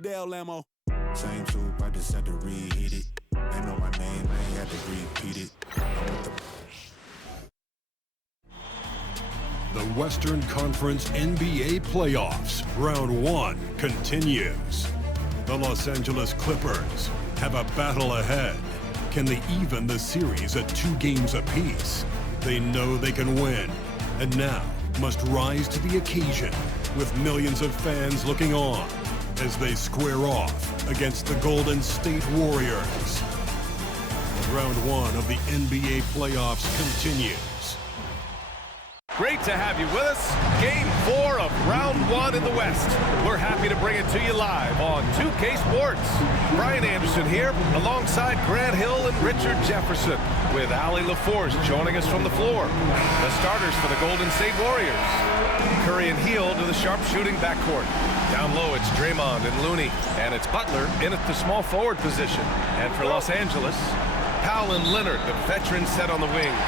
Dale Lamo. Same troop, I just had to reheat it. They know my name, I ain't had to repeat it. The Western Conference NBA Playoffs, Round 1 continues. The Los Angeles Clippers have a battle ahead. Can they even the series at 2 games apiece? They know they can win, and now must rise to the occasion with millions of fans looking on as they square off against the Golden State Warriors. Round 1 of the NBA playoffs continues. Great to have you with us. Game 4 of Round 1 in the West. We're happy to bring it to you live on 2K Sports. Brian Anderson here alongside Grant Hill and Richard Jefferson with Allie LaForce joining us from the floor. The starters for the Golden State Warriors. Curry and Hield to the sharpshooting backcourt. Down low, it's Draymond and Looney, and it's Butler in at the small forward position. And for Los Angeles, Powell and Leonard, the veterans set on the wings.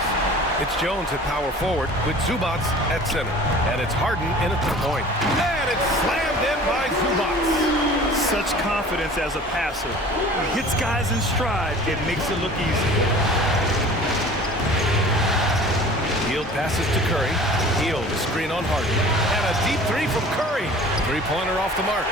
It's Jones at power forward with Zubac at center. And it's Harden in at the point. And it's slammed in by Zubac. Such confidence as a passer. He hits guys in stride. It makes it look easy. Hield passes to Curry. Hield, a screen on Harden. And a deep 3 from Curry. Three-pointer off the mark.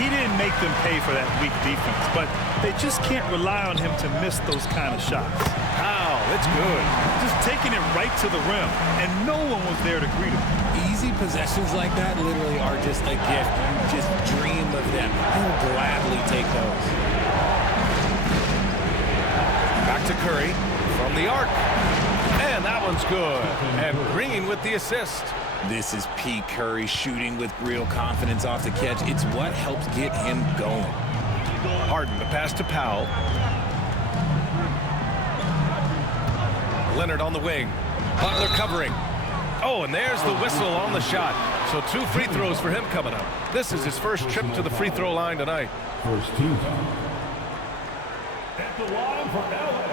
He didn't make them pay for that weak defense, but they just can't rely on him to miss those kind of shots. Wow, it's good. Just taking it right to the rim, and no one was there to greet him. Easy possessions like that literally are just a gift. You just dream of them. He'll gladly take those. Back to Curry from the arc. And that one's good. And Green with the assist. This is Pete Curry shooting with real confidence off the catch. It's what helps get him going. Harden, the pass to Powell. Leonard on the wing. Butler covering. Oh, and there's the whistle on the shot. So 2 free throws for him coming up. This is his first trip to the free throw line tonight. First team foul. At the line for LA,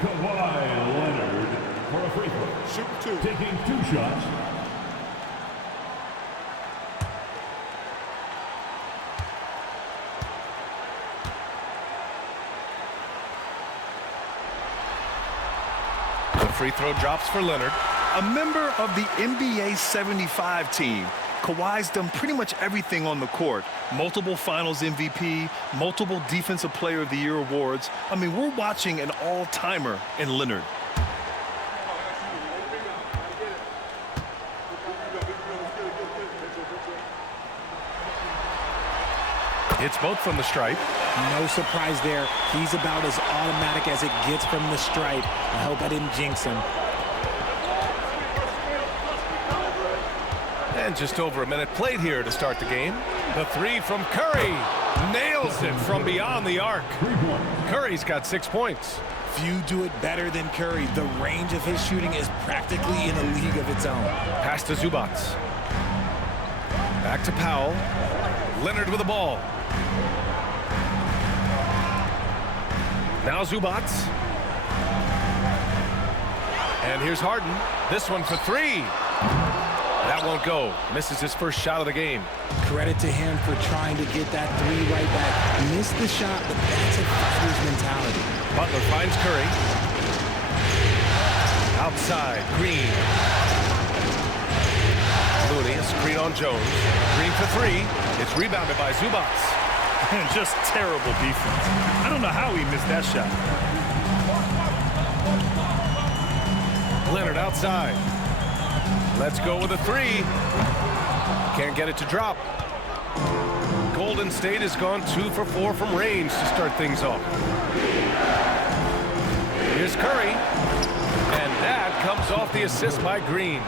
Kawhi Leonard for a free throw. Shoot 2. Taking 2 shots. Free throw drops for Leonard. A member of the NBA 75 team, Kawhi's done pretty much everything on the court. Multiple Finals MVP, multiple Defensive Player of the Year awards. I mean, we're watching an all-timer in Leonard. It's both from the stripe. No surprise there. He's about as automatic as it gets from the stripe. I hope I didn't jinx him. And just over a minute played here to start the game. The 3 from Curry. Nails it from beyond the arc. Curry's got 6 points. Few do it better than Curry. The range of his shooting is practically in a league of its own. Pass to Zubac. Back to Powell. Leonard with the ball. Now Zubac. And here's Harden. This one for 3. That won't go. Misses his first shot of the game. Credit to him for trying to get that 3 right back. Missed the shot, but that's a fighter's mentality. Butler finds Curry. Outside, Green. Looney, a screen on Jones. Green for 3. It's rebounded by Zubac. Just terrible defense. I don't know how he missed that shot. Leonard outside. Let's go with a 3. Can't get it to drop. Golden State has gone 2 for 4 from range to start things off. Here's Curry. And that comes off the assist by Green.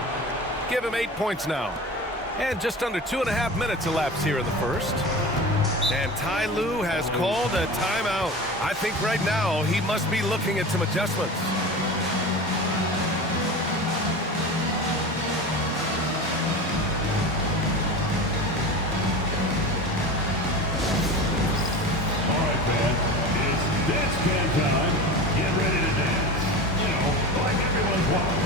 Give him 8 points now. And just under 2.5 minutes elapsed here in the first. And Ty Lue has called a timeout. I think right now he must be looking at some adjustments. All right, man. It's dance can time. Get ready to dance. You know, like everyone's watching.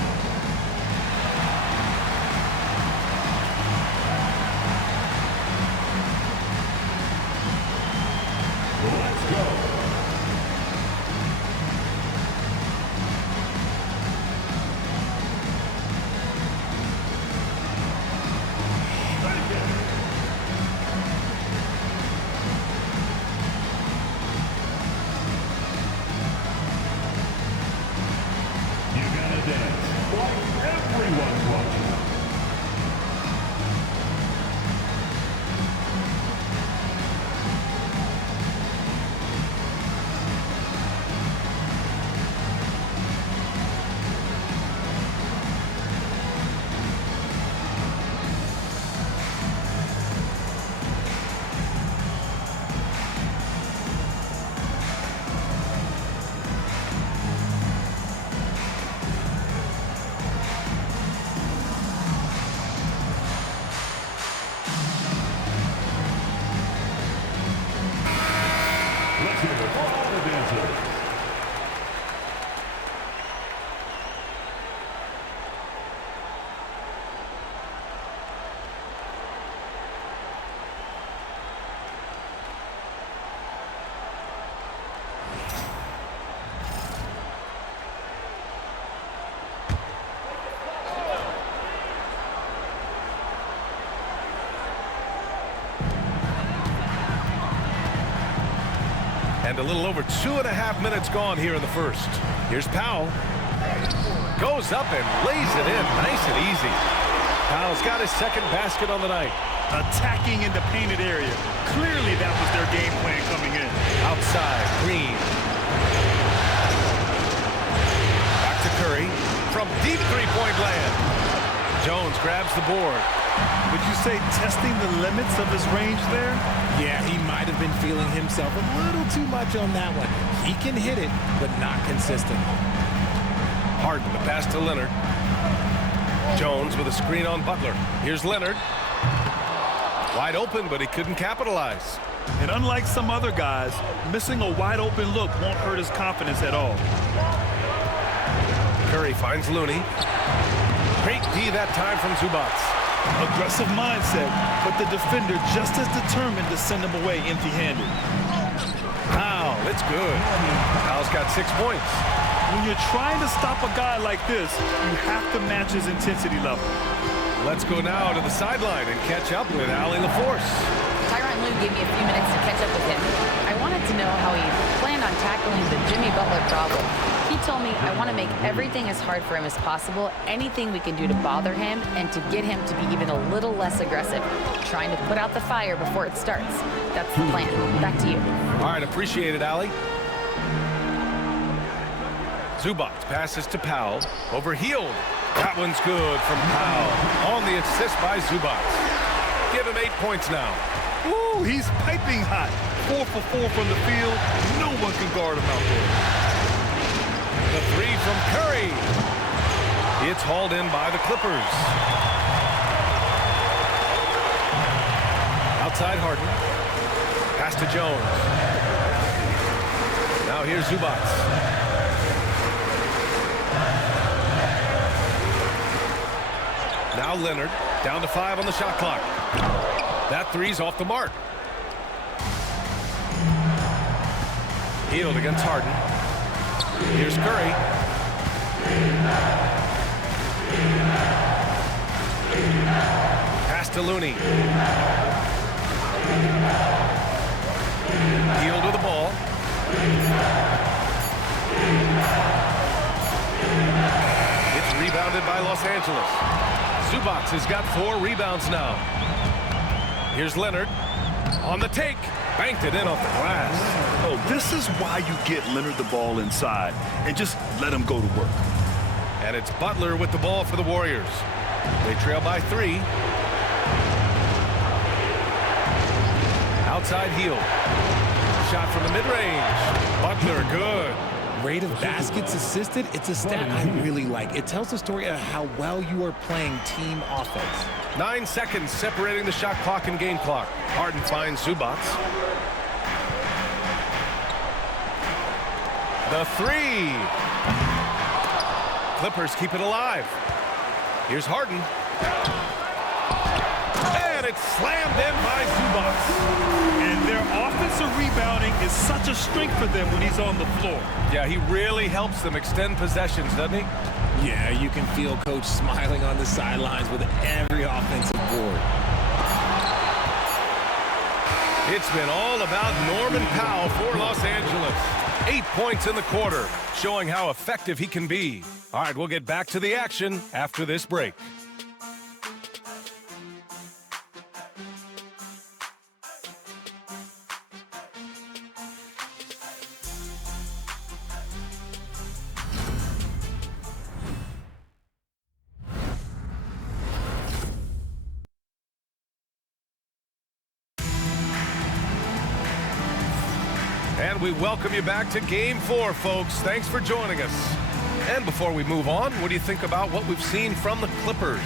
And a little over 2.5 minutes gone here in the first. Here's Powell. Goes up and lays it in nice and easy. Powell's got his second basket on the night. Attacking in the painted area. Clearly that was their game plan coming in. Outside, Green. Back to Curry. From deep three-point land. Jones grabs the board. Would you say testing the limits of his range there? Yeah, he might have been feeling himself a little too much on that one. He can hit it, but not consistent. Harden, the pass to Leonard. Jones with a screen on Butler. Here's Leonard. Wide open, but he couldn't capitalize. And unlike some other guys, missing a wide open look won't hurt his confidence at all. Curry finds Looney. Great D that time from Zubac. Aggressive mindset, but the defender just as determined to send him away empty-handed. Powell, it's good. Powell's got 6 points. When you're trying to stop a guy like this, you have to match his intensity level. Let's go now to the sideline and catch up with Allie LaForce. Tyronn Lue gave me a few minutes to catch up with him. I wanted to know how he planned on tackling the Jimmy Butler problem. He told me I want to make everything as hard for him as possible, anything we can do to bother him and to get him to be even a little less aggressive, trying to put out the fire before it starts. That's the plan. Back to you. All right, appreciate it, Allie. Zubac passes to Powell. Overhealed. That one's good from Powell. On the assist by Zubac. Give him 8 points now. Ooh, he's piping hot. 4 for 4 from the field. No one can guard him out there. The three from Curry. It's hauled in by the Clippers. Outside Harden. Pass to Jones. Now here's Zubac. Now Leonard, down to 5 on the shot clock. That three's off the mark. Hield against Harden. Here's Curry. Pass to Looney. Hield with the ball. It's rebounded by Los Angeles. Zubac has got 4 rebounds now. Here's Leonard on the take. Banked it in off the glass. Oh, this is why you get Leonard the ball inside and just let him go to work. And it's Butler with the ball for the Warriors. They trail by 3. Outside Hield. Shot from the mid-range. Butler, good. Rate of baskets assisted, it's a stat I really like. It tells the story of how well you are playing team offense. 9 seconds separating the shot clock and game clock. Harden finds Zubac. The 3. Clippers keep it alive. Here's Harden. And it's slammed in by Zubac. And their offensive rebounding is such a strength for them when he's on the floor. Yeah, he really helps them extend possessions, doesn't he? Yeah, you can feel Coach smiling on the sidelines with every offensive board. It's been all about Norman Powell for Los Angeles. 8 points in the quarter, showing how effective he can be. All right, we'll get back to the action after this break. And we welcome you back to Game 4, folks. Thanks for joining us. And before we move on, what do you think about what we've seen from the Clippers?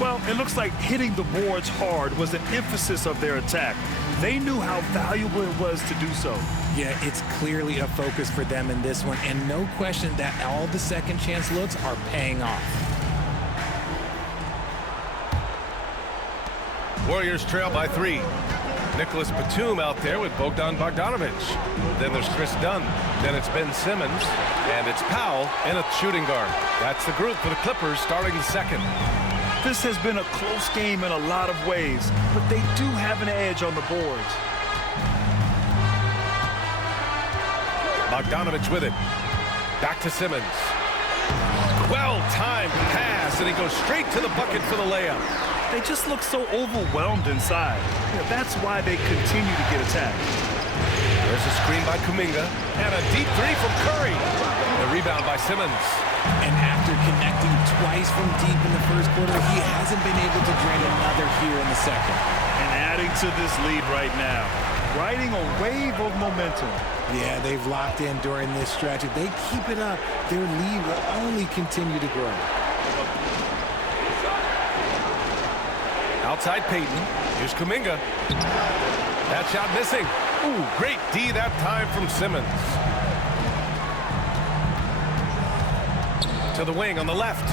Well, it looks like hitting the boards hard was an emphasis of their attack. They knew how valuable it was to do so. Yeah, it's clearly a focus for them in this one, and no question that all the second chance looks are paying off. Warriors trail by 3. Nicholas Batum out there with Bogdan Bogdanovic. Then there's Chris Dunn. Then it's Ben Simmons. And it's Powell in a shooting guard. That's the group for the Clippers starting the second. This has been a close game in a lot of ways, but they do have an edge on the boards. Bogdanovich with it. Back to Simmons. Well-timed pass, and he goes straight to the bucket for the layup. They just look so overwhelmed inside. That's why they continue to get attacked. There's a screen by Kuminga, and a deep three from Curry. The rebound by Simmons. And after connecting twice from deep in the first quarter, he hasn't been able to drain another here in the second. And adding to this lead right now, riding a wave of momentum. Yeah, they've locked in during this stretch. If they keep it up, their lead will only continue to grow. Outside Payton. Here's Kuminga. That shot missing. Ooh, great D that time from Simmons. To the wing on the left.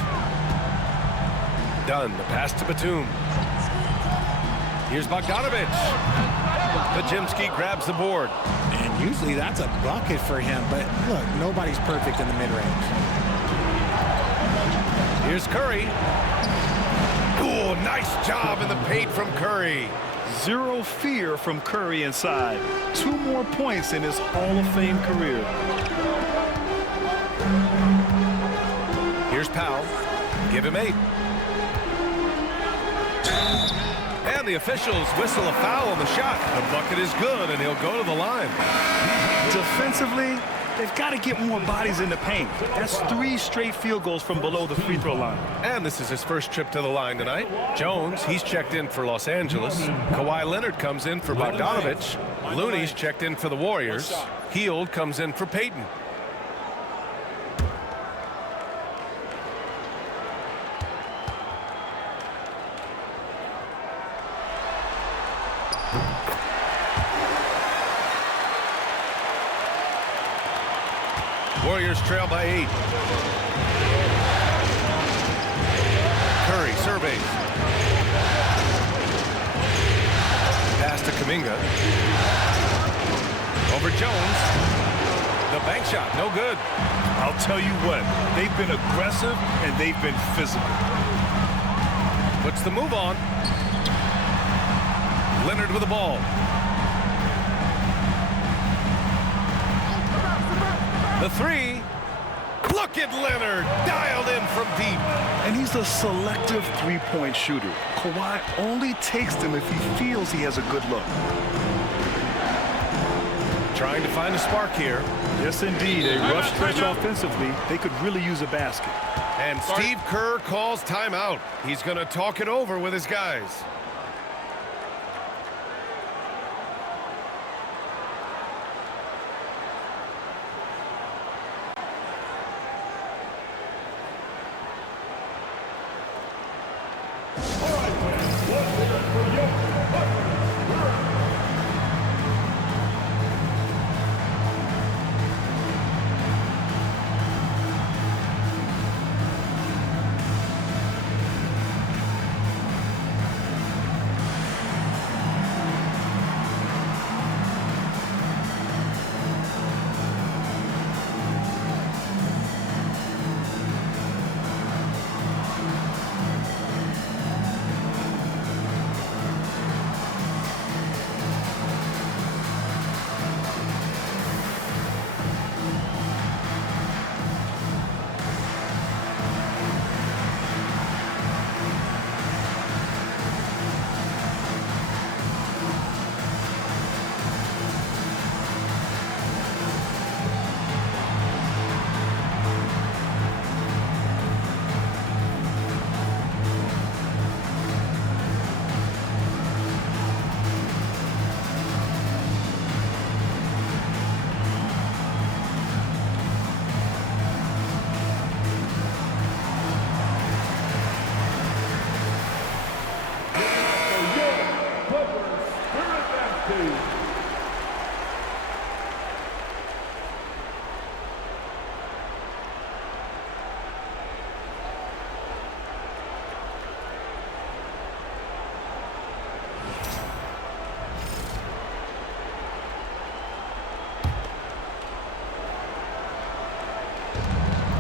Done. The pass to Batum. Here's Bogdanovich. Podziemski grabs the board. And usually that's a bucket for him, but look, nobody's perfect in the mid-range. Here's Curry. Ooh, nice job in the paint from Curry. Zero fear from Curry inside. 2 more points in his Hall of Fame career. Here's Powell. Give him 8. And the officials whistle a foul on the shot. The bucket is good, and he'll go to the line. Defensively, they've got to get more bodies in the paint. That's 3 straight field goals from below the free throw line. And this is his first trip to the line tonight. Jones, he's checked in for Los Angeles. Kawhi Leonard comes in for Bogdanovich. Looney's checked in for the Warriors. Hield comes in for Payton. Warriors trail by 8. Curry surveys. Pass to Kuminga. Over Jones. The bank shot, no good. I'll tell you what, they've been aggressive and they've been physical. Puts the move on. Leonard with the ball. The 3. Look at Leonard, dialed in from deep. And he's a selective 3-point shooter. Kawhi only takes them if he feels he has a good look. Trying to find a spark here. Yes, indeed. A rough stretch offensively. They could really use a basket. And Steve Kerr calls timeout. He's going to talk it over with his guys.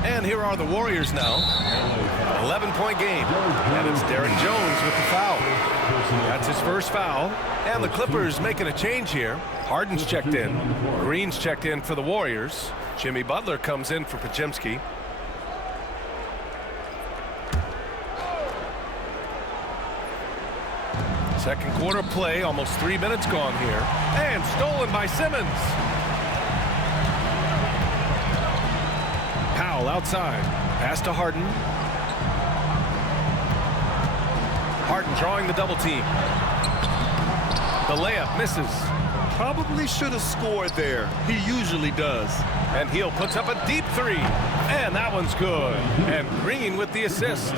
And here are the Warriors now. 11-point game. And it's Derrick Jones with the foul. That's his first foul. And the Clippers making a change here. Harden's checked in. Green's checked in for the Warriors. Jimmy Butler comes in for Podziemski. Second quarter play, almost 3 minutes gone here. And stolen by Simmons. Powell outside. Pass to Harden. Harden drawing the double team. The layup misses. Probably should have scored there. He usually does. And Hill puts up a deep three. And that one's good. And Green with the assist.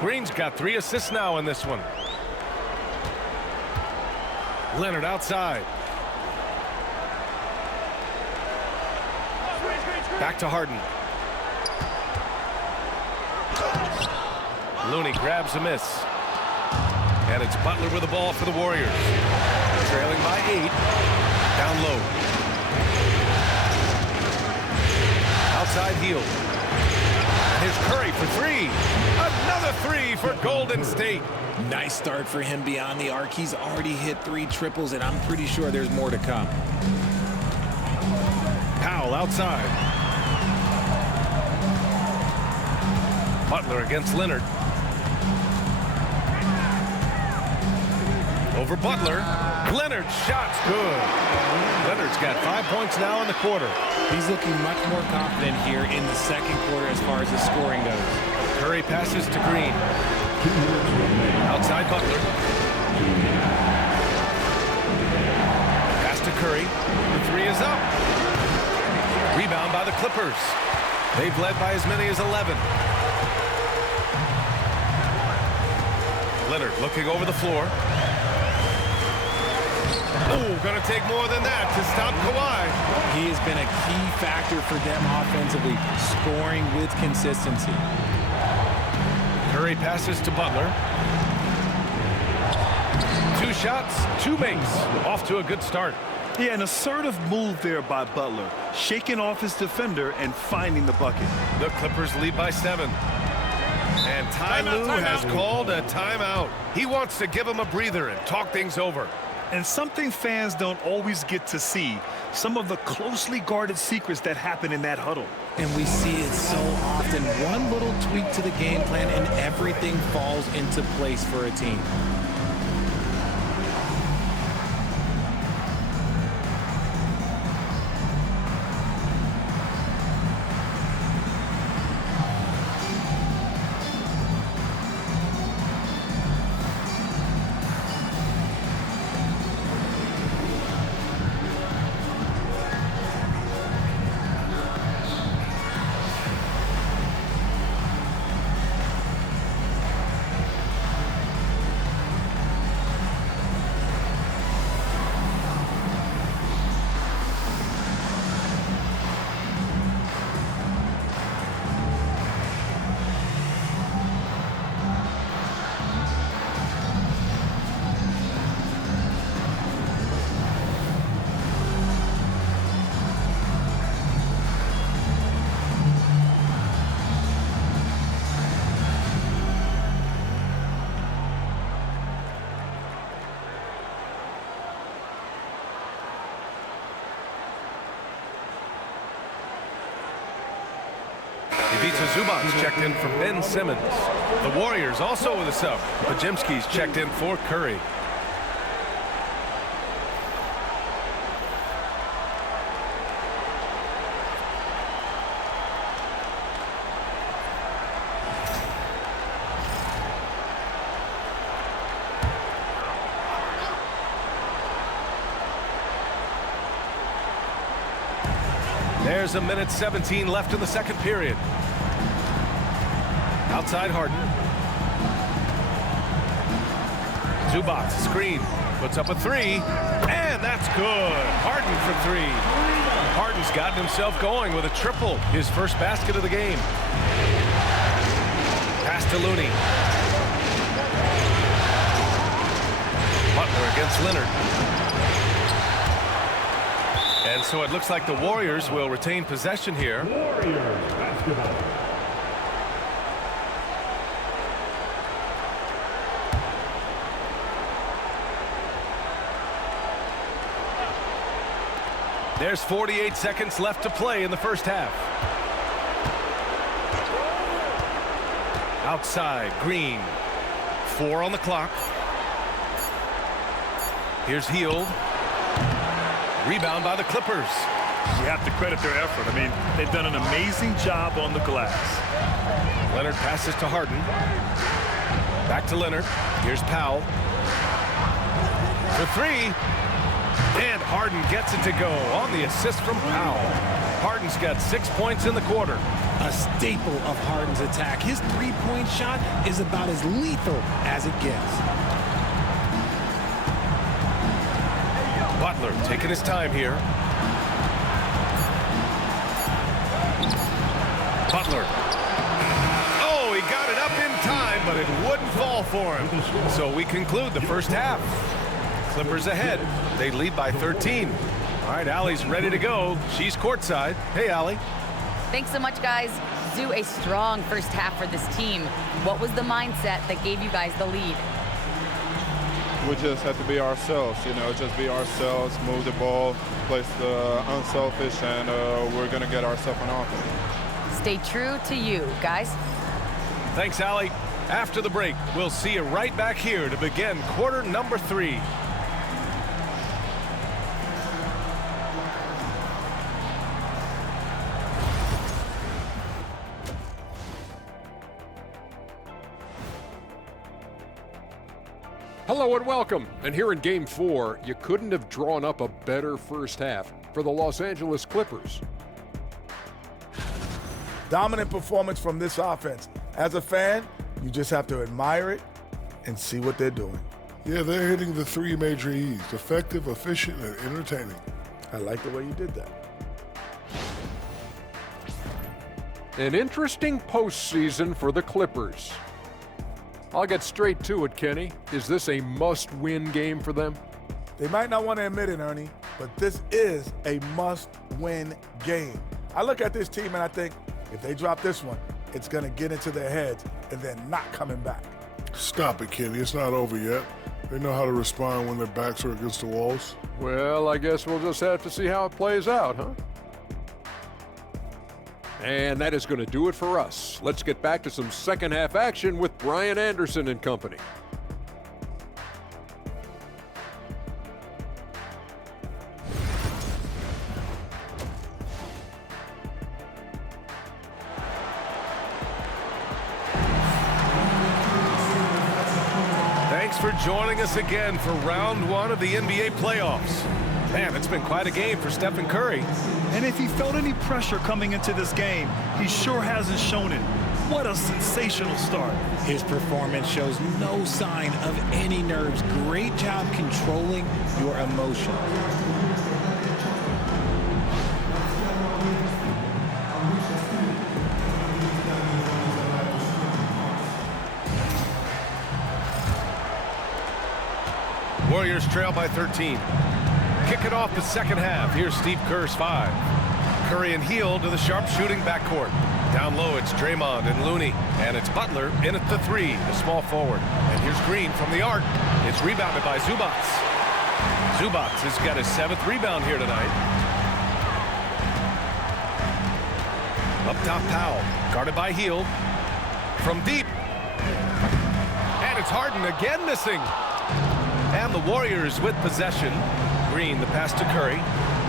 Green's got 3 assists now in this one. Leonard outside. Back to Harden. Looney grabs a miss. And it's Butler with the ball for the Warriors. Trailing by 8. Down low. Outside Hill. And here's Curry for 3. Another 3 for Golden State. Nice start for him beyond the arc. He's already hit 3 triples, and I'm pretty sure there's more to come. Powell outside. Butler against Leonard. Over Butler. Leonard's shot's good. Leonard's got 5 points now in the quarter. He's looking much more confident here in the second quarter as far as the scoring goes. Curry passes to Green. Outside Butler. Pass to Curry. The 3 is up. Rebound by the Clippers. They've led by as many as 11. Leonard looking over the floor. Oh, going to take more than that to stop Kawhi. He has been a key factor for them offensively, scoring with consistency. Curry passes to Butler. 2 shots, 2 makes. Off to a good start. Yeah, an assertive move there by Butler, shaking off his defender and finding the bucket. The Clippers lead by 7. And Ty Lue has called a timeout. He wants to give him a breather and talk things over. And something fans don't always get to see, some of the closely guarded secrets that happen in that huddle. And we see it so often. One little tweak to the game plan and everything falls into place for a team. Ivica Zubac's checked in for Ben Simmons. The Warriors also with a sub. Podziemski's checked in for Curry. There's a minute 17 left in the second period. Outside Harden. Zubac screen. Puts up a 3. And that's good. Harden for 3. Harden's gotten himself going with a triple. His first basket of the game. Pass to Looney. Butler against Leonard. And so it looks like the Warriors will retain possession here. Warriors basketball. There's 48 seconds left to play in the first half. Outside, Green. 4 on the clock. Here's Hield. Rebound by the Clippers. You have to credit their effort. I mean, they've done an amazing job on the glass. Leonard passes to Harden. Back to Leonard. Here's Powell. For 3. And Harden gets it to go on the assist from Powell. Harden's got 6 points in the quarter. A staple of Harden's attack. His three-point shot is about as lethal as it gets. Butler taking his time here. Butler. Oh, he got it up in time, but it wouldn't fall for him. So we conclude the first half. Clippers ahead. They lead by 13. All right, Allie's ready to go. She's courtside. Hey, Allie. Thanks so much, guys. Zoo, a strong first half for this team. What was the mindset that gave you guys the lead? We just have to be ourselves, just be ourselves, move the ball, play unselfish, and we're going to get ourselves an offense. Stay true to you, guys. Thanks, Allie. After the break, we'll see you right back here to begin quarter number 3. Hello and welcome. And here in Game 4, you couldn't have drawn up a better first half for the Los Angeles Clippers. Dominant performance from this offense. As a fan, you just have to admire it and see what they're doing. Yeah, they're hitting the 3 major E's: effective, efficient, and entertaining. I like the way you did that. An interesting postseason for the Clippers. I'll get straight to it, Kenny. Is this a must-win game for them? They might not want to admit it, Ernie, but this is a must-win game. I look at this team and I think if they drop this one, it's going to get into their heads and then not coming back. Stop it, Kenny. It's not over yet. They know how to respond when their backs are against the walls. Well, I guess we'll just have to see how it plays out, huh? And that is going to do it for us. Let's get back to some second half action with Brian Anderson and company. Thanks for joining us again for round 1 of the NBA playoffs. Man, it's been quite a game for Stephen Curry. And if he felt any pressure coming into this game, he sure hasn't shown it. What a sensational start. His performance shows no sign of any nerves. Great job controlling your emotion. Warriors trail by 13. Kicking off the second half. Here's Steve Kerr's 5. Curry and Hield to the sharpshooting backcourt. Down low, it's Draymond and Looney. And it's Butler in at the 3, the small forward. And here's Green from the arc. It's rebounded by Zubac. Zubac has got his 7th rebound here tonight. Up top, Powell. Guarded by Hield. From deep. And it's Harden again missing. And the Warriors with possession. Green, the pass to Curry.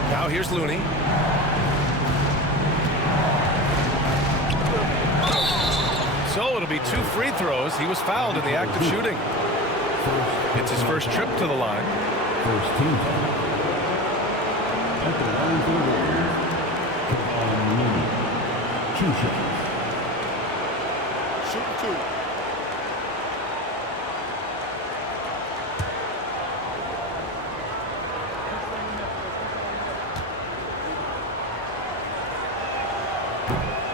Now here's Looney. So it'll be 2 free throws. He was fouled in the act of shooting. It's his first trip to the line. First team foul. At the line for the Warriors, Kevon Looney. 2 shots. Shoot 2.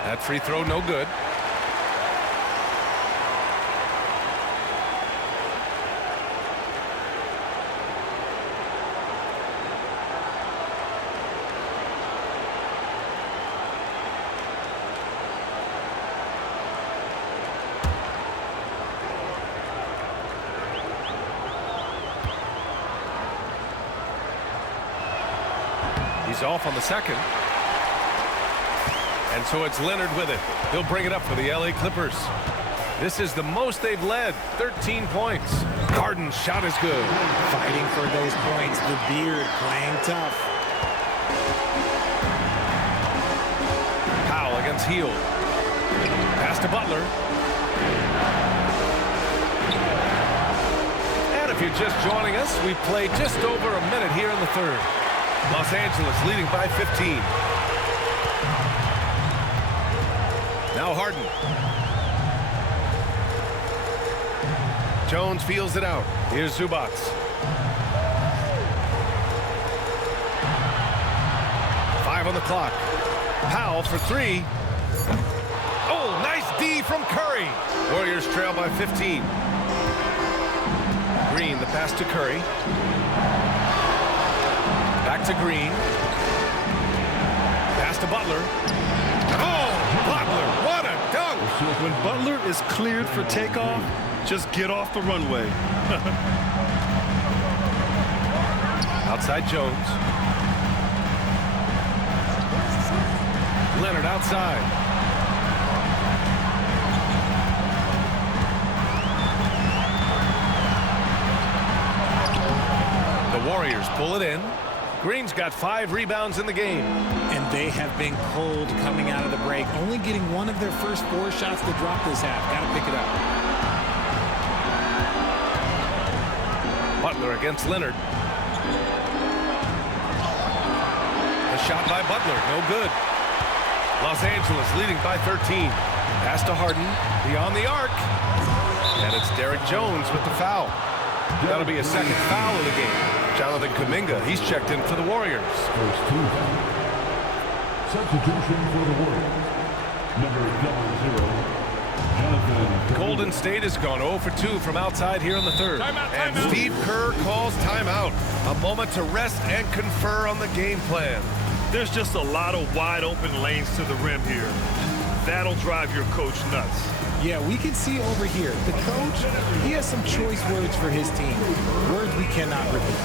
That free throw no good. He's off on the second. And so it's Leonard with it. He'll bring it up for the LA Clippers. This is the most they've led, 13 points. Harden's shot is good. Fighting for those points. The beard playing tough. Powell against Hield. Pass to Butler. And if you're just joining us, we played just over a minute here in the third. Los Angeles leading by 15. Now Harden. Jones feels it out. Here's Zubac. Five on the clock. Powell for three. Oh, nice D from Curry. Warriors trail by 15. Green, the pass to Curry. Back to Green. Pass to Butler. Oh, Butler, what a dunk! When Butler is cleared for takeoff, just get off the runway. Outside Jones. Leonard outside. The Warriors pull it in. Green's got 5 rebounds in the game. And they have been cold coming out of the break. Only getting one of their first 4 shots to drop this half. Got to pick it up. Butler against Leonard. A shot by Butler, no good. Los Angeles leading by 13. Pass to Harden, beyond the arc. And it's Derek Jones with the foul. That'll be a second foul of the game. Jonathan Kuminga, he's checked in for the Warriors. First 2 fouls. Substitution for the Warriors. Number 00, Jonathan. Golden State has gone 0 for 2 from outside here in the third. And Steve Kerr calls timeout. A moment to rest and confer on the game plan. There's just a lot of wide open lanes to the rim here. That'll drive your coach nuts. Yeah, we can see over here. The coach, he has some choice words for his team. Words we cannot repeat.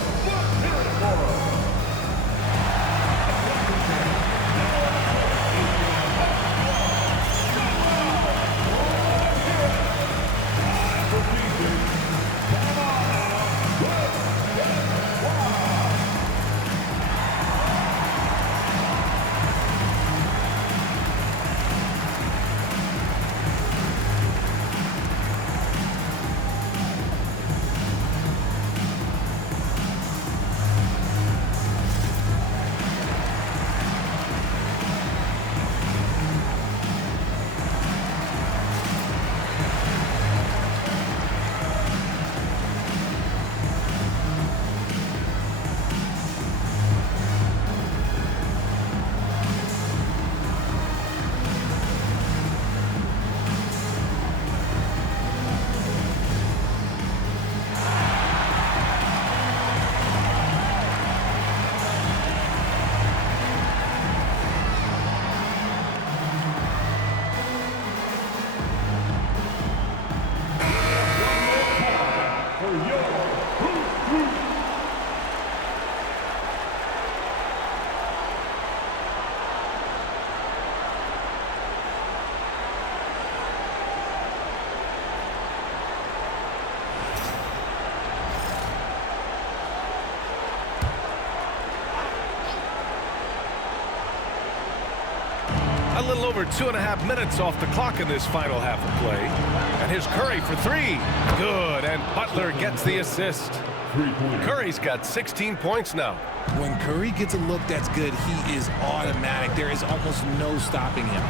A little over 2.5 minutes off the clock in this final half of play. And here's Curry for 3. Good, and Butler gets the assist. Curry's got 16 points now. When Curry gets a look that's good, he is automatic. There is almost no stopping him.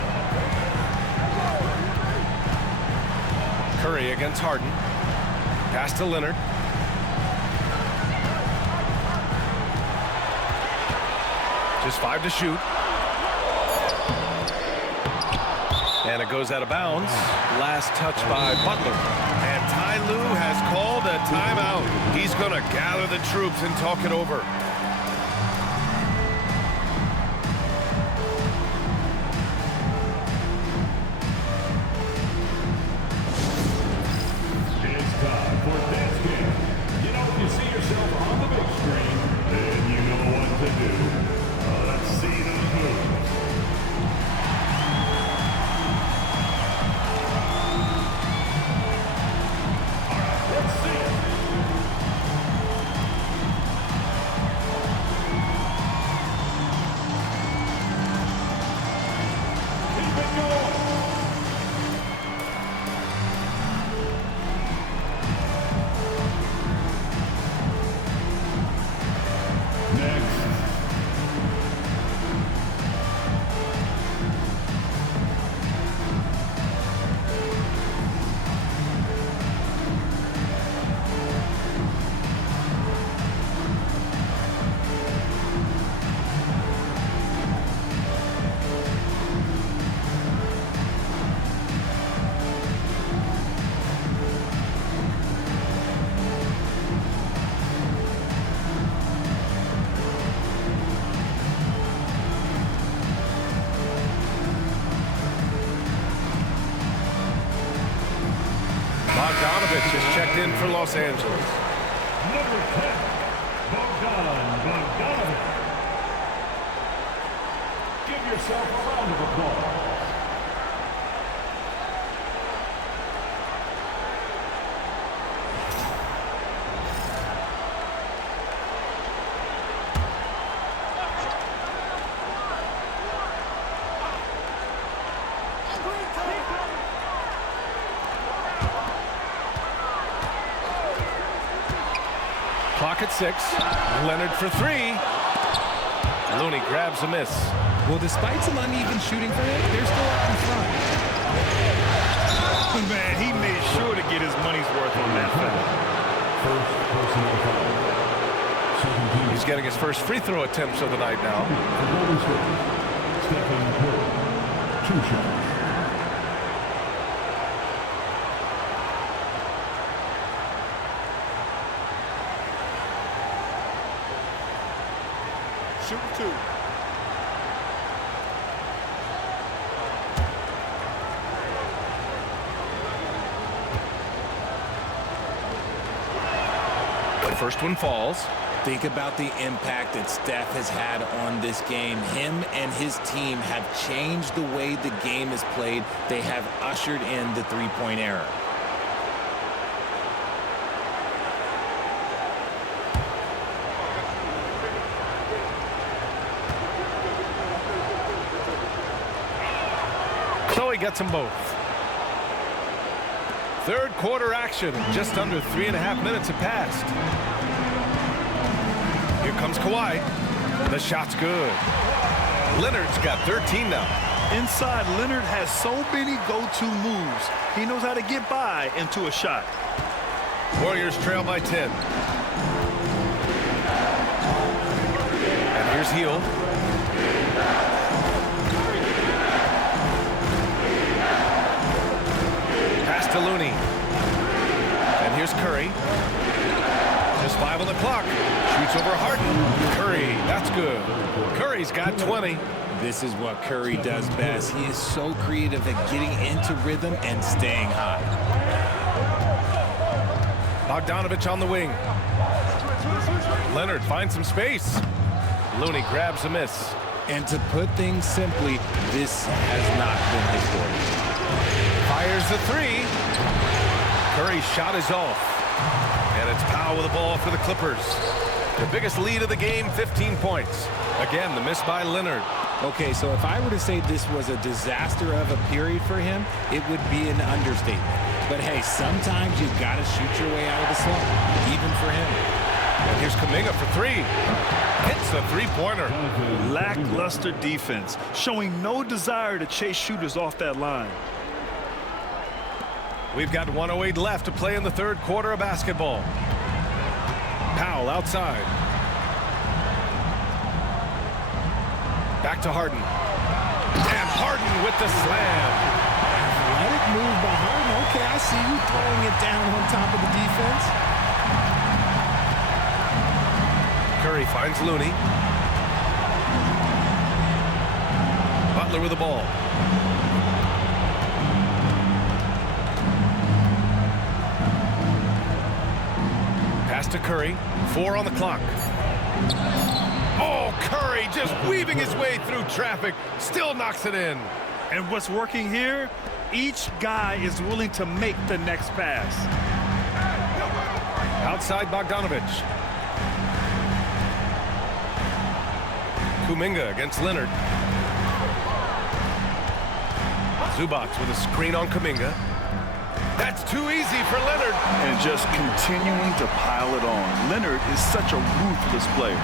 Curry against Harden. Pass to Leonard. Just 5 to shoot. And it goes out of bounds. Last touch by Butler. And Ty Lue has called a timeout. He's going to gather the troops and talk it over. It's time for this game. You know, if you see yourself on the big screen, then you know what to do. just checked in for Los Angeles. Number 10, Bogdan Bogdanovic. Give yourself a round of applause. Clock at 6. Leonard for 3. Looney grabs a miss. Well, despite some uneven shooting for him, they're still out in front. Man, he made sure to get his money's worth on that foul. He's getting his first free throw attempts of the night now. Stephen Curry, 2 shots. Shoot 2. The first one falls. Think about the impact that Steph has had on this game. Him and his team have changed the way the game is played. They have ushered in the three-point era. So he gets them both. Third quarter action. Just under 3.5 minutes have passed. Here comes Kawhi. The shot's good. Leonard's got 13 now. Inside, Leonard has so many go-to moves. He knows how to get by into a shot. Warriors trail by 10. And here's Hield. Pass to Looney. And here's Curry. Just 5 on the clock. Shoots over Harden. Curry, that's good. Curry's got 20. This is what Curry does best. He is so creative at getting into rhythm and staying hot. Bogdanovic on the wing. Leonard finds some space. Looney grabs a miss. And to put things simply, this has not been his forte. Fires the 3. Curry's shot is off. And it's Powell with the ball for the Clippers. The biggest lead of the game, 15 points. Again, the miss by Leonard. Okay, so if I were to say this was a disaster of a period for him, it would be an understatement. But hey, sometimes you've got to shoot your way out of the slump, even for him. And here's Kuminga for 3. Hits the three-pointer. Lackluster defense, showing no desire to chase shooters off that line. We've got 1:08 left to play in the third quarter of basketball. Powell outside. Back to Harden. And Harden with the slam. Athletic move by Harden. Okay, I see you throwing it down on top of the defense. Curry finds Looney. Butler with the ball. Pass to Curry. 4 on the clock. Oh, Curry just weaving his way through traffic. Still knocks it in. And what's working here? Each guy is willing to make the next pass. Outside Bogdanovic. Kuminga against Leonard. Zubac with a screen on Kuminga. That's too easy for Leonard. And just continuing to pile it on. Leonard is such a ruthless player.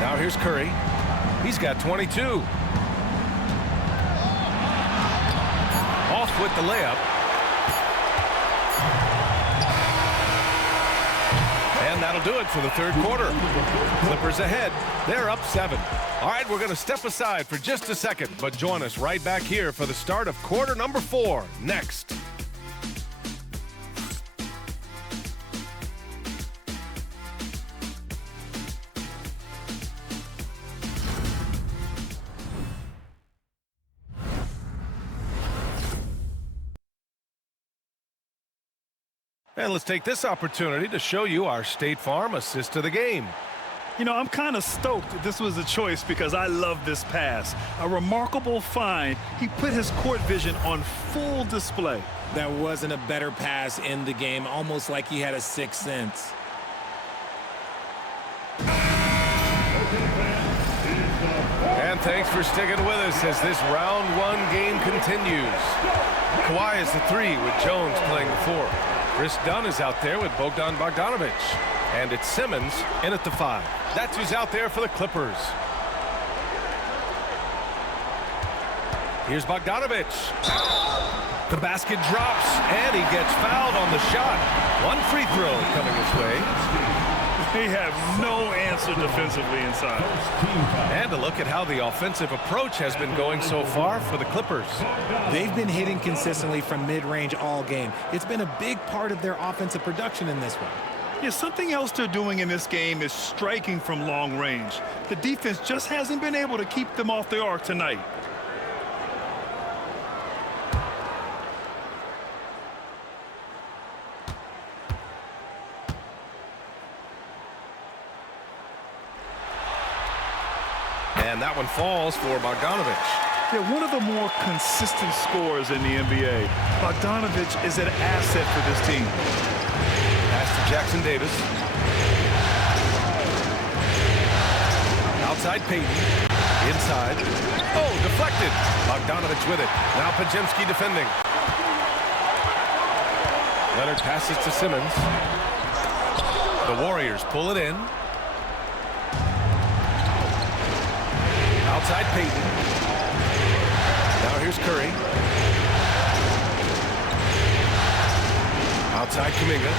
Now here's Curry. He's got 22. Off with the layup. And that'll do it for the third quarter. Clippers ahead. They're up 7. All right, we're going to step aside for just a second, but join us right back here for the start of quarter number 4 next. And let's take this opportunity to show you our State Farm assist of the game. You know, I'm kind of stoked that this was a choice because I love this pass. A remarkable find. He put his court vision on full display. There wasn't a better pass in the game, almost like he had a sixth sense. And thanks for sticking with us as this round one game continues. Kawhi is the 3 with Jones playing the 4. Chris Dunn is out there with Bogdan Bogdanovic. And it's Simmons in at the 5. That's who's out there for the Clippers. Here's Bogdanovic. The basket drops, and he gets fouled on the shot. One free throw coming his way. They have no answer defensively inside. And a look at how the offensive approach has been going so far for the Clippers. They've been hitting consistently from mid-range all game. It's been a big part of their offensive production in this one. Yeah, something else they're doing in this game is striking from long range. The defense just hasn't been able to keep them off the arc tonight. And that one falls for Bogdanovic. Yeah, one of the more consistent scorers in the NBA. Bogdanovic is an asset for this team. Pass to Jackson Davis. Outside Payton. Inside. Oh, deflected. Bogdanovic with it. Now Podziemski defending. Leonard passes to Simmons. The Warriors pull it in. Outside Payton. Now here's Curry. Outside Kuminga.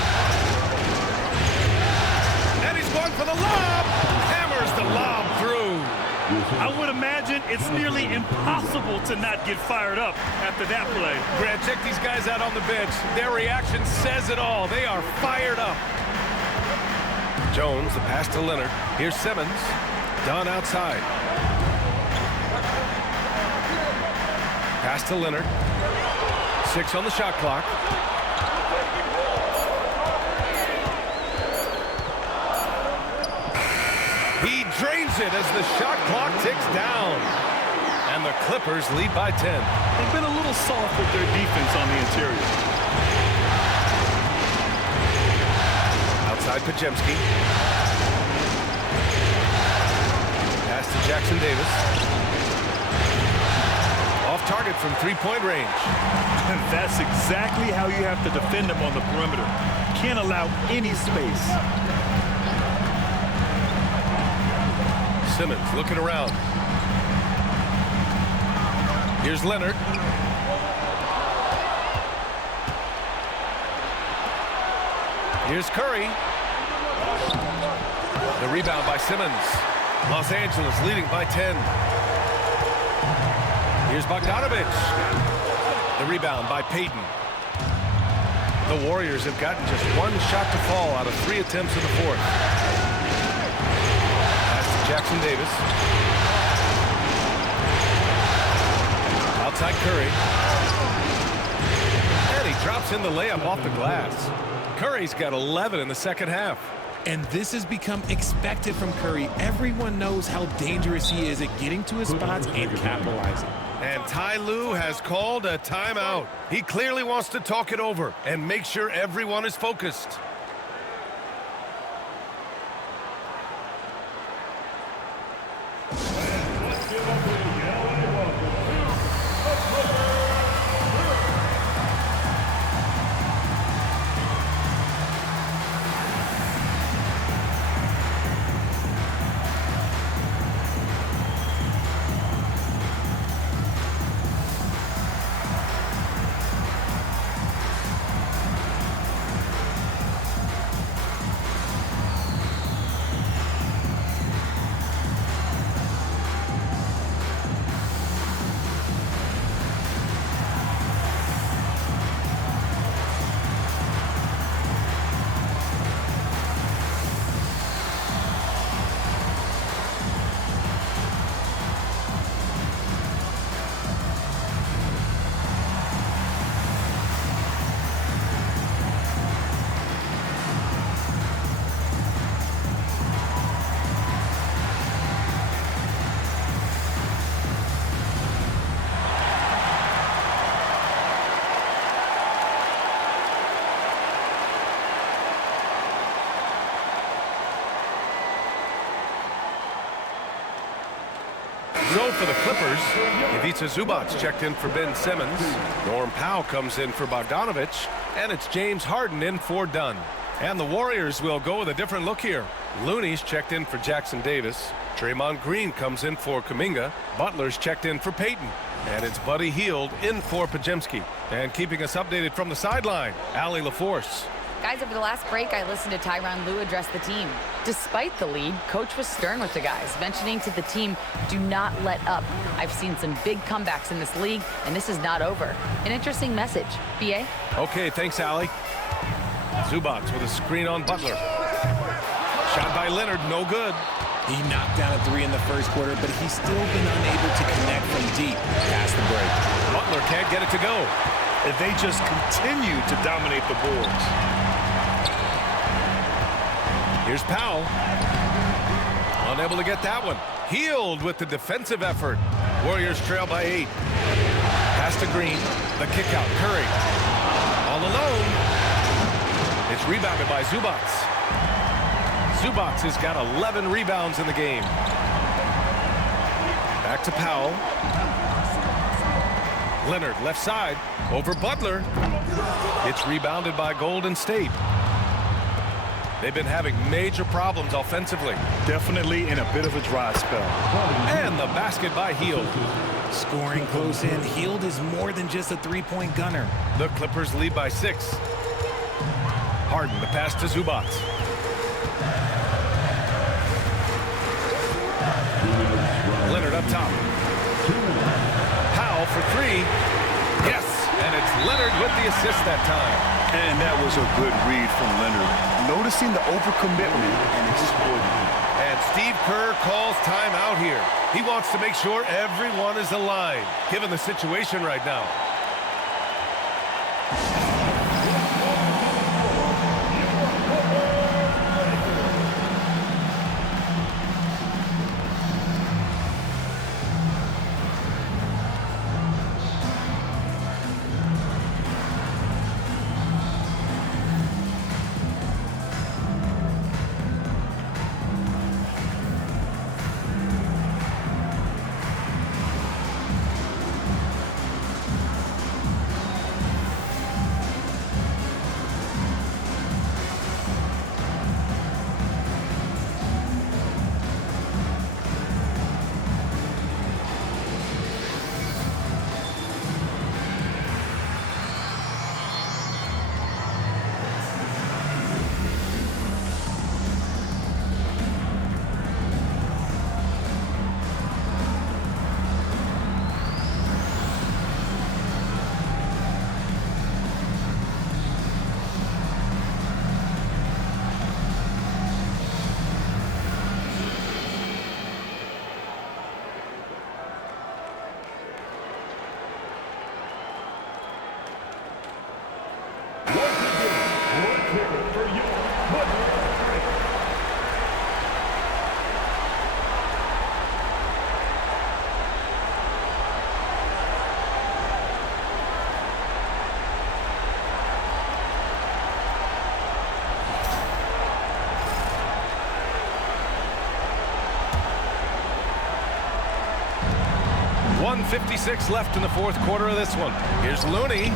And he's going for the lob. Hammers the lob through. I would imagine it's nearly impossible to not get fired up after that play. Grant, check these guys out on the bench. Their reaction says it all. They are fired up. Jones, the pass to Leonard. Here's Simmons. Dunn outside. Pass to Leonard. 6 on the shot clock. He drains it as the shot clock ticks down. And the Clippers lead by 10. They've been a little soft with their defense on the interior. Outside Podziemski. Pass to Jackson Davis. Off target from three-point range. And that's exactly how you have to defend them on the perimeter. Can't allow any space. Simmons looking around. Here's Leonard. Here's Curry. The rebound by Simmons. Los Angeles leading by 10. Here's Bogdanovic. The rebound by Payton. The Warriors have gotten just one shot to fall out of 3 attempts in the fourth. Pass to Jackson Davis. Outside Curry. And he drops in the layup off the glass. Curry's got 11 in the second half. And this has become expected from Curry. Everyone knows how dangerous he is at getting to his spots and capitalizing. And Ty Lue has called a timeout. He clearly wants to talk it over and make sure everyone is focused. So for the Clippers, Ivica Zubac checked in for Ben Simmons. Norm Powell comes in for Bogdanovich. And it's James Harden in for Dunn. And the Warriors will go with a different look here. Looney's checked in for Jackson Davis. Draymond Green comes in for Kuminga. Butler's checked in for Payton. And it's Buddy Hield in for Podziemski. And keeping us updated from the sideline, Allie LaForce. Guys, over the last break, I listened to Tyronn Lue address the team. Despite the lead, Coach was stern with the guys, mentioning to the team, do not let up. I've seen some big comebacks in this league, and this is not over. An interesting message. B.A.? Okay, thanks, Allie. Zubac with a screen on Butler. Shot by Leonard, no good. He knocked down a three in the first quarter, but he's still been unable to connect from deep past the break. Butler can't get it to go. And they just continue to dominate the boards. Here's Powell. Unable to get that one. Hield with the defensive effort. Warriors trail by 8. Pass to Green. The kick out. Curry. All alone. It's rebounded by Zubac. Zubac has got 11 rebounds in the game. Back to Powell. Leonard left side. Over Butler. It's rebounded by Golden State. They've been having major problems offensively. Definitely in a bit of a dry spell. And the basket by Hield. Scoring close in. Hield is more than just a three-point gunner. The Clippers lead by 6. Harden, the pass to Zubac. Leonard up top. Powell for 3. Yes, and it's Leonard with the assist that time. And that was a good read from Leonard. Noticing the overcommitment and exploiting it. And Steve Kerr calls timeout here. He wants to make sure everyone is aligned, given the situation right now. .56 left in the fourth quarter of this one. Here's Looney.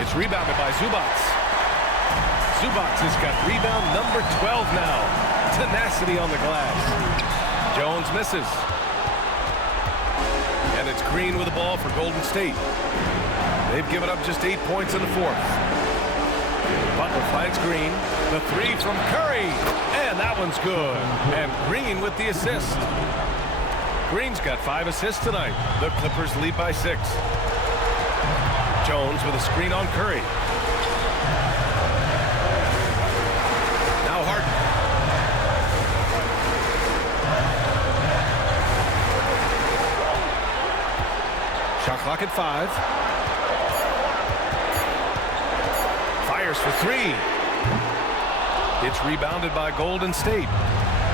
It's rebounded by Zubac. Zubac has got rebound number 12 now. Tenacity on the glass. Jones misses. And it's Green with the ball for Golden State. They've given up just 8 points in the fourth. Butler finds Green. The 3 from Curry. And that one's good. And Green with the assist. Green's got 5 assists tonight. The Clippers lead by 6. Jones with a screen on Curry. Now Harden. Shot clock at 5. Fires for 3. It's rebounded by Golden State.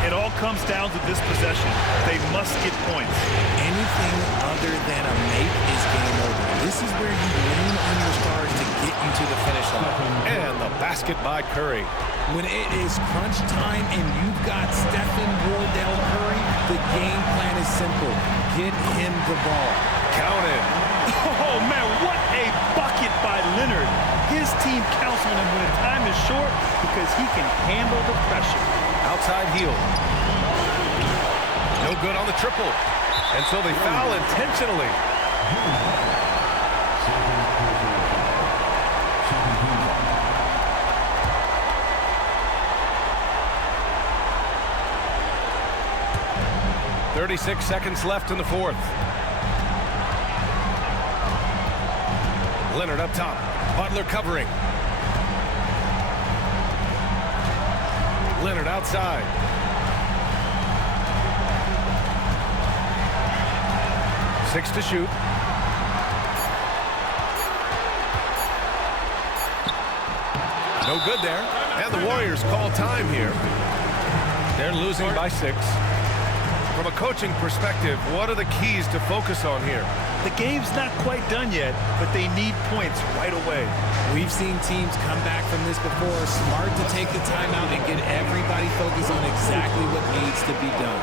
It all comes down to this possession. They must get points. Anything other than a make is game over. This is where you lean on your stars to get you to the finish line. And the basket by Curry. When it is crunch time and you've got Stephen Wardell Curry, The game plan is simple. Get him the ball. Counted. Oh, man, what a bucket by Leonard. His team counts on him when time is short because he can handle the pressure. Outside heel. No good on the triple. And so they foul intentionally. "36 seconds left in the fourth. Leonard up top. Butler covering. Leonard outside. Six to shoot. No good there. And the Warriors call time here. They're losing by 6. From a coaching perspective, what are the keys to focus on here? The game's not quite done yet, but they need points right away. We've seen teams come back from this before. Smart to take the timeout and get everybody focused on exactly what needs to be done.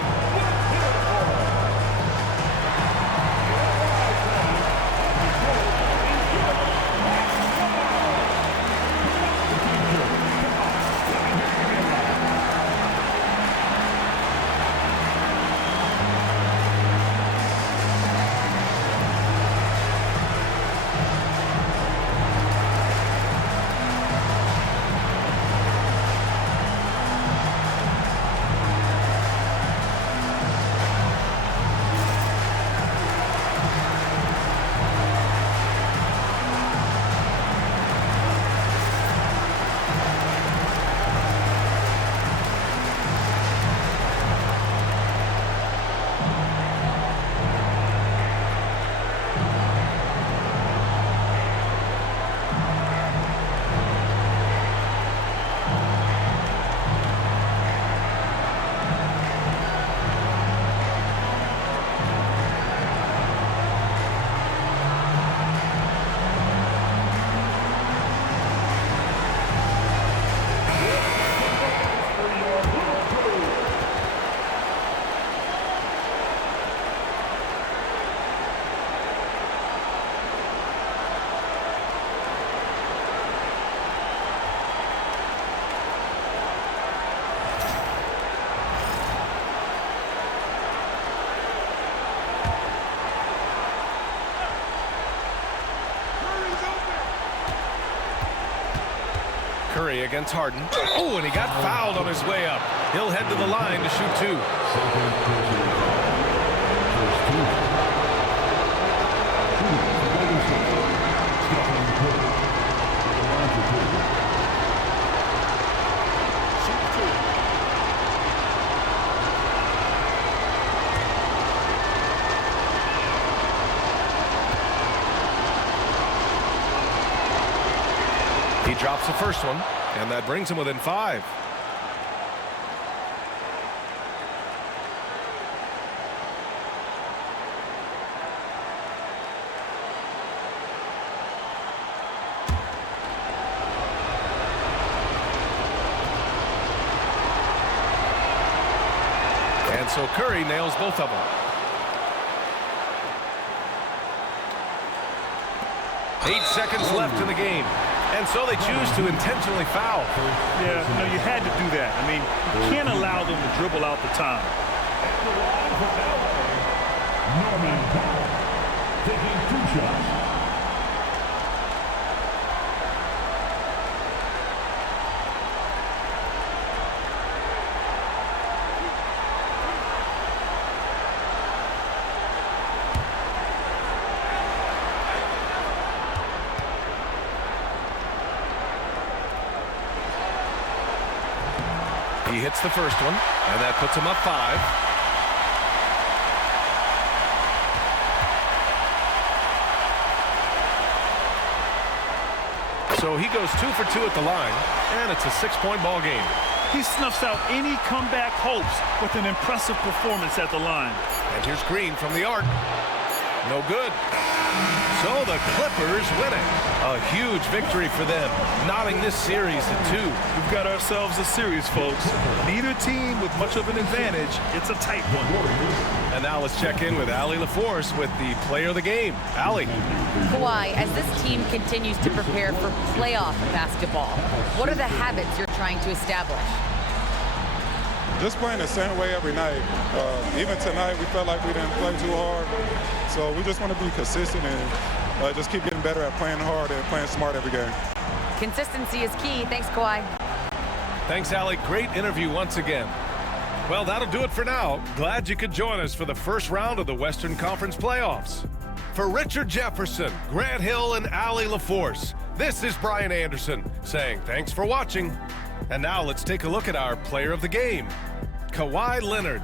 Curry against Harden. Oh, and he got fouled on his way up. He'll head to the line to shoot 2. He drops the first one, and that brings him within 5. And so Curry nails both of them. 8 seconds left in the game. And so they choose to intentionally foul. Yeah, no, you had to do that. I mean, you can't allow them to dribble out the time. At the line for LA, Norman Powell taking 2 shots. He hits the first one, and that puts him up 5. So he goes 2 for 2 at the line, and it's a 6-point ball game. He snuffs out any comeback hopes with an impressive performance at the line. And here's Green from the arc. No good. So the Clippers win it. A huge victory for them, knotting this series to 2. We've got ourselves a series, folks. Neither team with much of an advantage. It's a tight one. And now let's check in with Allie LaForce with the player of the game. Allie. Kawhi, as this team continues to prepare for playoff basketball, what are the habits you're trying to establish? Just playing the same way every night. Even tonight, we felt like we didn't play too hard. So we just want to be consistent and just keep getting better at playing hard and playing smart every game. Consistency is key. Thanks, Kawhi. Thanks, Allie. Great interview once again. Well, that'll do it for now. Glad you could join us for the first round of the Western Conference playoffs. For Richard Jefferson, Grant Hill, and Allie LaForce, this is Brian Anderson saying thanks for watching. And now let's take a look at our player of the game, Kawhi Leonard.